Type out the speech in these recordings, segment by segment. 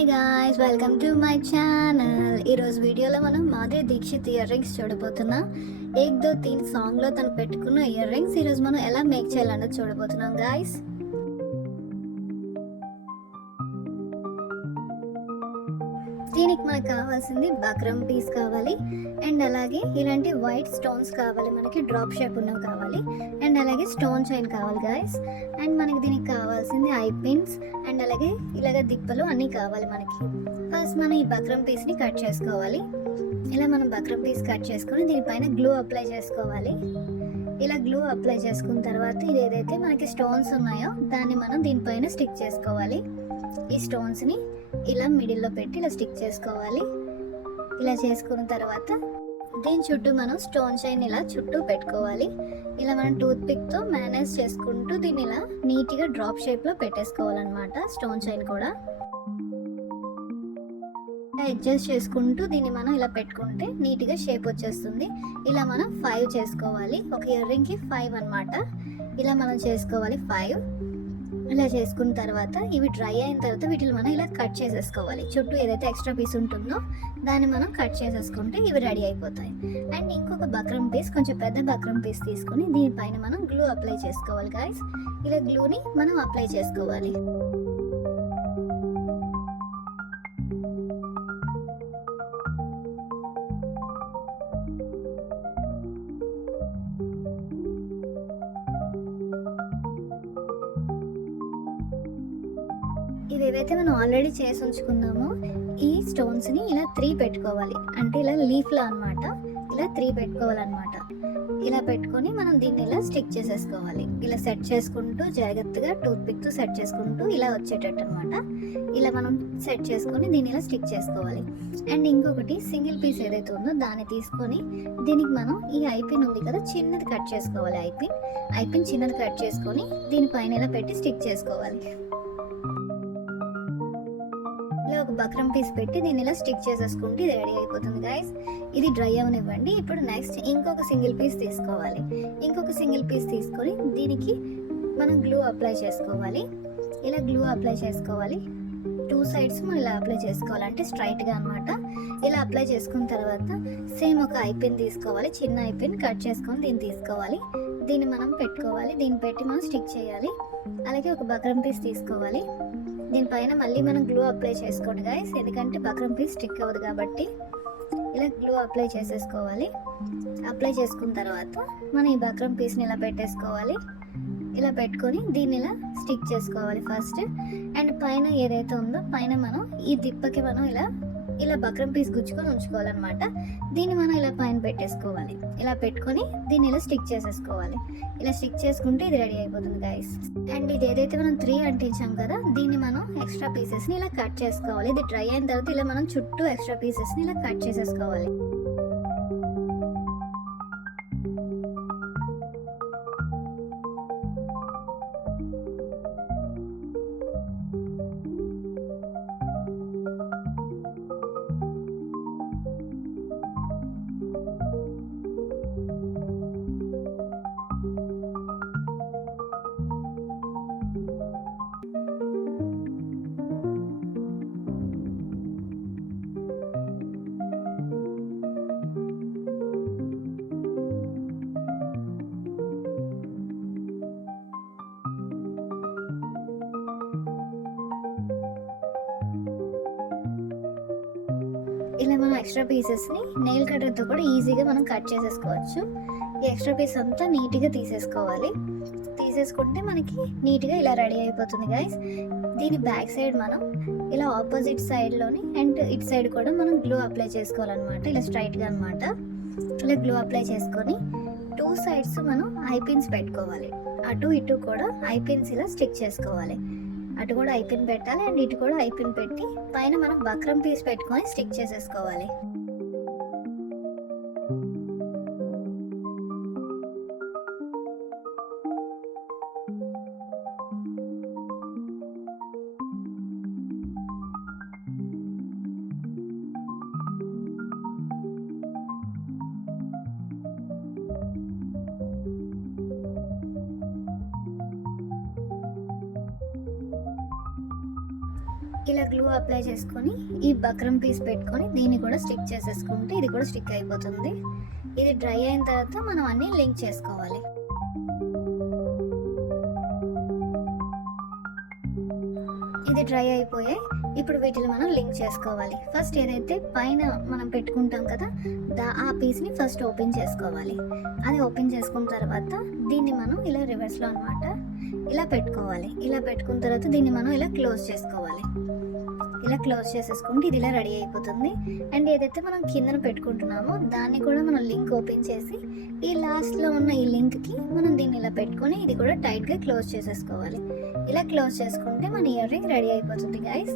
Hi guys, welcome to my channel. ఈరోజు వీడియోలో మనం మాధురి దీక్షిత్ ఇయర్ రింగ్స్ చూడబోతున్నాం. ఏక్ దో తీన్ సాంగ్లో తను పెట్టుకున్న ఇయర్ రింగ్స్ ఈరోజు మనం ఎలా మేక్ చేయాలన్నది చూడబోతున్నాం గాయ్స్. దీనికి మనకు కావాల్సింది బక్రం పీస్ కావాలి, అండ్ అలాగే ఇలాంటి వైట్ స్టోన్స్ కావాలి, మనకి డ్రాప్ షేప్ ఉన్నవి కావాలి, అండ్ అలాగే స్టోన్ చైన్ కావాలి గాయస్. అండ్ మనకి దీనికి కావాల్సింది ఐ పిన్స్, అండ్ అలాగే ఇలాగ దిప్పలు అన్నీ కావాలి మనకి. ఫస్ట్ మనం ఈ బక్రం పీస్ని కట్ చేసుకోవాలి. ఇలా మనం బక్రం పీస్ కట్ చేసుకొని దీనిపైన గ్లూ అప్లై చేసుకోవాలి. ఇలా గ్లూ అప్లై చేసుకున్న తర్వాత ఇది ఏదైతే మనకి స్టోన్స్ ఉన్నాయో దాన్ని మనం దీనిపైన స్టిక్ చేసుకోవాలి. ఈ స్టోన్స్ని ఇలా మిడిల్లో పెట్టి ఇలా స్టిక్ చేసుకోవాలి. ఇలా చేసుకున్న తర్వాత దీని చుట్టూ మనం స్టోన్ చైన్ ఇలా చుట్టూ పెట్టుకోవాలి. ఇలా మనం టూత్ పిక్తో మేనేజ్ చేసుకుంటూ దీన్ని ఇలా నీట్గా డ్రాప్ షేప్లో పెట్టేసుకోవాలన్నమాట. స్టోన్ చైన్ కూడా అడ్జస్ట్ చేసుకుంటూ దీన్ని మనం ఇలా పెట్టుకుంటే నీట్గా షేప్ వచ్చేస్తుంది. ఇలా మనం 5 చేసుకోవాలి. ఒక ఇయర్ రింగ్కి 5 అన్నమాట. ఇలా మనం చేసుకోవాలి 5. ఇలా చేసుకున్న తర్వాత ఇవి డ్రై అయిన తర్వాత వీటిని మనం ఇలా కట్ చేసేసుకోవాలి. చుట్టూ ఏదైతే ఎక్స్ట్రా పీస్ ఉంటుందో దాన్ని మనం కట్ చేసేసుకుంటే ఇవి రెడీ అయిపోతాయి. అండ్ ఇంకొక బక్రం పీస్, కొంచెం పెద్ద బక్రం పీస్ తీసుకొని దీనిపైన మనం గ్లూ అప్లై చేసుకోవాలి గాయస్. ఇలా గ్లూని మనం అప్లై చేసుకోవాలి. ఇవి ఏవైతే మనం ఆల్రెడీ చేసి ఉంచుకున్నామో ఈ స్టోన్స్ని ఇలా 3 పెట్టుకోవాలి. అంటే ఇలా లీఫ్లా అనమాట. ఇలా 3 పెట్టుకోవాలన్నమాట. ఇలా పెట్టుకొని మనం దీన్ని ఇలా స్టిక్ చేసేసుకోవాలి. ఇలా సెట్ చేసుకుంటూ జాగ్రత్తగా టూత్ పిక్తో సెట్ చేసుకుంటూ ఇలా వచ్చేటట్టు అనమాట. ఇలా మనం సెట్ చేసుకొని దీన్ని ఇలా స్టిక్ చేసుకోవాలి. అండ్ ఇంకొకటి సింగిల్ పీస్ ఏదైతే ఉందో దాన్ని తీసుకొని దీనికి మనం ఈ ఐపిన్ ఉంది కదా, చిన్నది కట్ చేసుకోవాలి. ఐపిన్ చిన్నది కట్ చేసుకొని దీనిపైన ఇలా పెట్టి స్టిక్ చేసుకోవాలి. ఇలా ఒక బక్రం పీస్ పెట్టి దీన్ని ఇలా స్టిక్ చేసేసుకుంటే ఇది రెడీ అయిపోతుంది గైస్. ఇది డ్రై అవనివ్వండి. ఇప్పుడు నెక్స్ట్ ఇంకొక సింగిల్ పీస్ తీసుకోవాలి. ఇంకొక సింగిల్ పీస్ తీసుకొని దీనికి మనం గ్లూ అప్లై చేసుకోవాలి. ఇలా గ్లూ అప్లై చేసుకోవాలి. 2 సైడ్స్ మనం ఇలా అప్లై చేసుకోవాలి, అంటే స్ట్రైట్గా అనమాట. ఇలా అప్లై చేసుకున్న తర్వాత సేమ్ ఒక ఐపిన్ తీసుకోవాలి. చిన్న ఐపిన్ కట్ చేసుకొని దీన్ని తీసుకోవాలి. దీన్ని మనం పెట్టుకోవాలి. దీన్ని పెట్టి మనం స్టిక్ చేయాలి. అలాగే ఒక బక్రం పీస్ తీసుకోవాలి. దీనిపైన మళ్ళీ మనం గ్లూ అప్లై చేసుకోండి గైస్, ఎందుకంటే బక్రం పీస్ స్టిక్ అవ్వదు కాబట్టి. ఇలా గ్లూ అప్లై చేసేసుకోవాలి. అప్లై చేసుకున్న తర్వాత మనం ఈ బక్రం పీస్ని ఇలా పెట్టేసుకోవాలి. ఇలా పెట్టుకొని దీన్ని ఇలా స్టిక్ చేసుకోవాలి ఫస్ట్. అండ్ పైన ఏదైతే ఉందో పైన మనం ఈ దిప్పకి మనం ఇలా బక్రం పీస్ గుచ్చుకొని ఉంచుకోవాలన్నమాట. దీన్ని మనం ఇలా పైన పెట్టేసుకోవాలి. ఇలా పెట్టుకొని దీన్ని ఇలా స్టిక్ చేసేసుకోవాలి. ఇలా స్టిక్ చేసుకుంటే ఇది రెడీ అయిపోతుంది గైస్. అండ్ ఇది ఏదైతే మనం 3 అంటించాం కదా, దీన్ని మనం ఎక్స్ట్రా పీసెస్ని ఇలా కట్ చేసుకోవాలి. ఇది డ్రై అయిన తర్వాత ఇలా మనం చుట్టూ ఎక్స్ట్రా పీసెస్ని ఇలా కట్ చేసేసుకోవాలి. ఇలా మనం ఎక్స్ట్రా పీసెస్ని నెయిల్ కట్టర్తో కూడా ఈజీగా మనం కట్ చేసేసుకోవచ్చు. ఈ ఎక్స్ట్రా పీస్ అంతా నీట్గా తీసేసుకోవాలి. తీసేసుకుంటే మనకి నీట్గా ఇలా రెడీ అయిపోతుంది గైస్. దీని బ్యాక్ సైడ్ మనం ఇలా ఆపోజిట్ సైడ్లోని అండ్ ఇటు సైడ్ కూడా మనం గ్లూ అప్లై చేసుకోవాలన్నమాట. ఇలా స్ట్రైట్గా అనమాట. ఇలా గ్లూ అప్లై చేసుకొని 2 సైడ్స్ మనం ఐపిన్స్ పెట్టుకోవాలి. అటు ఇటు కూడా ఐపిన్స్ ఇలా స్టిక్ చేసుకోవాలి. అటు కూడా ఐపిన్ పెట్టాలి అండ్ ఇటు కూడా ఐపిన్ పెట్టి పైన మనం బక్రం పీస్ పెట్టుకొని స్టిక్ చేసేసుకోవాలి. ఇలా గ్లూ అప్లై చేసుకొని ఈ బక్రం పీస్ పెట్టుకొని దీన్ని కూడా స్టిక్ చేసేసుకుంటే ఇది కూడా స్టిక్ అయిపోతుంది. ఇది డ్రై అయిన తర్వాత మనం అన్నీ లింక్ చేసుకోవాలి. ఇది డ్రై అయిపోయాయి. ఇప్పుడు వీటిని మనం లింక్ చేసుకోవాలి. ఫస్ట్ ఏదైతే పైన మనం పెట్టుకుంటాం కదా ఆ పీస్ని ఫస్ట్ ఓపెన్ చేసుకోవాలి. అది ఓపెన్ చేసుకున్న తర్వాత దీన్ని మనం ఇలా రివర్స్లో అనమాట ఇలా పెట్టుకోవాలి. ఇలా పెట్టుకున్న తర్వాత దీన్ని మనం ఇలా క్లోజ్ చేసుకోవాలి. ఇలా క్లోజ్ చేసేసుకుంటే ఇది ఇలా రెడీ అయిపోతుంది. అండ్ ఏదైతే మనం కిందన పెట్టుకుంటున్నామో దాన్ని కూడా మనం లింక్ ఓపెన్ చేసి ఈ లాస్ట్లో ఉన్న ఈ లింక్కి మనం దీన్ని ఇలా పెట్టుకొని ఇది కూడా టైట్గా క్లోజ్ చేసేసుకోవాలి. ఇలా క్లోజ్ చేసుకుంటే మన ఇయర్ రింగ్ రెడీ అయిపోతుంది గైస్.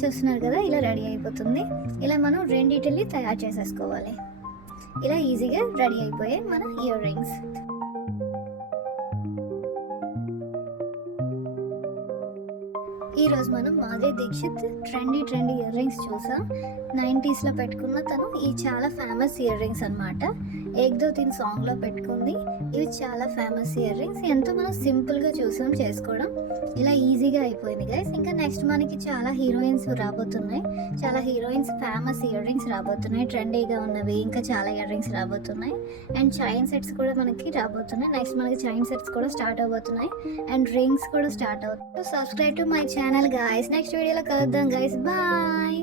చూస్తున్నారు కదా, ఇలా రెడీ అయిపోతుంది. ఇలా మనం రెండిటిని తయారు చేసేసుకోవాలి. ఇలా ఈజీగా రెడీ అయిపోయాయి మన ఇయర్ రింగ్స్. ఈరోజు మనం Madhuri Dikshit trendy ear rings చూసాం. 90sలో పెట్టుకున్న తను ఈ చాలా ఫేమస్ ఇయర్ రింగ్స్ అనమాట. ఏక్ దో తీన్ సాంగ్లో పెట్టుకుంది. ఇవి చాలా ఫేమస్ ఇయర్ రింగ్స్. ఎంతో మనం సింపుల్గా చూసాం చేసుకోవడం. ఇలా ఈజీగా అయిపోయింది గైస్. ఇంకా నెక్స్ట్ మనకి చాలా హీరోయిన్స్ రాబోతున్నాయి. చాలా హీరోయిన్స్ ఫేమస్ ఇయర్ రింగ్స్ రాబోతున్నాయి. ట్రెండీగా ఉన్నవి ఇంకా చాలా ఇయర్ రింగ్స్ రాబోతున్నాయి. అండ్ చైన్ సెట్స్ కూడా మనకి రాబోతున్నాయి. నెక్స్ట్ మనకి చైన్ సెట్స్ కూడా స్టార్ట్ అవబోతున్నాయి. అండ్ రింగ్స్ కూడా స్టార్ట్ అవుతాయి. Subscribe to my channel guys. Next వీడియోలో కలుద్దాం గైస్. బాయ్.